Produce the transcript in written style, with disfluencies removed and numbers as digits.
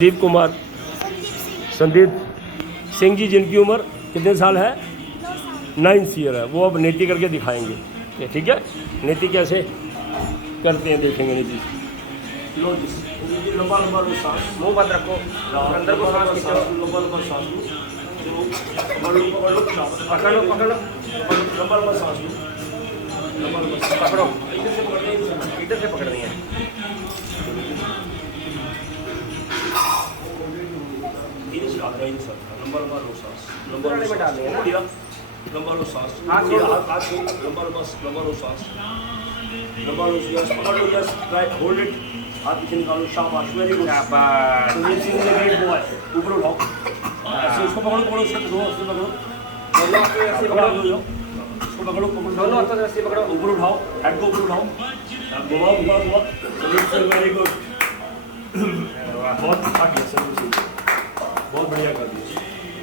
संदीप कुमार, संदीप सिंह जी, जिनकी उम्र कितने साल है? 9 ईयर है। वो अब नीति करके दिखाएंगे। ये ठीक है, नीति कैसे करते हैं देखेंगे। नीति लो जी, लंबा लंबा लो सांस, मुंह बंद रखो, अंदर को सांस खींचो, लंबा लंबा सांस लो, पकड़ लो पकड़ लो पकड़ लो पकड़ लो, लंबा लंबा सांस लो, लंबा लंबा सांस पकड़ो, इधर से पकड़ना है, इधर से पकड़नी है। इधर से आगे इधर से लंबा लंबा लो सांस, लंबा वाले में डालनी है ना? बढ़िया, लंबा लो सांस, हाथ छोड़ दो। हाथ छोड़, लंबा लो सांस, लंबा लो यस, पकड़ लो यस, राइट होल्ड इट, हाथ पीछे निकालो, शाबाश, वेरी गुड, शाबाश। सुनील सिंह ने ग्रेट बॉय, ऊपर उठाओ, ऐसे उसको पकड़ो पकड़ो, उसको दो, उसको पकड़ो, दोनों हाथों से रस्सी पकड़ो पकड़ो, उसको पकड़ो, दोनों हाथों से रस्सी पकड़ो। ऊपर उठाओ, हेड को ऊपर उठाओ, घुमाओ घुमाओ घुमाओ, सुनील सिंह वेरी गुड, बहुत अच्छा किया सुनील सिंह, बहुत बढ़िया कर दिया।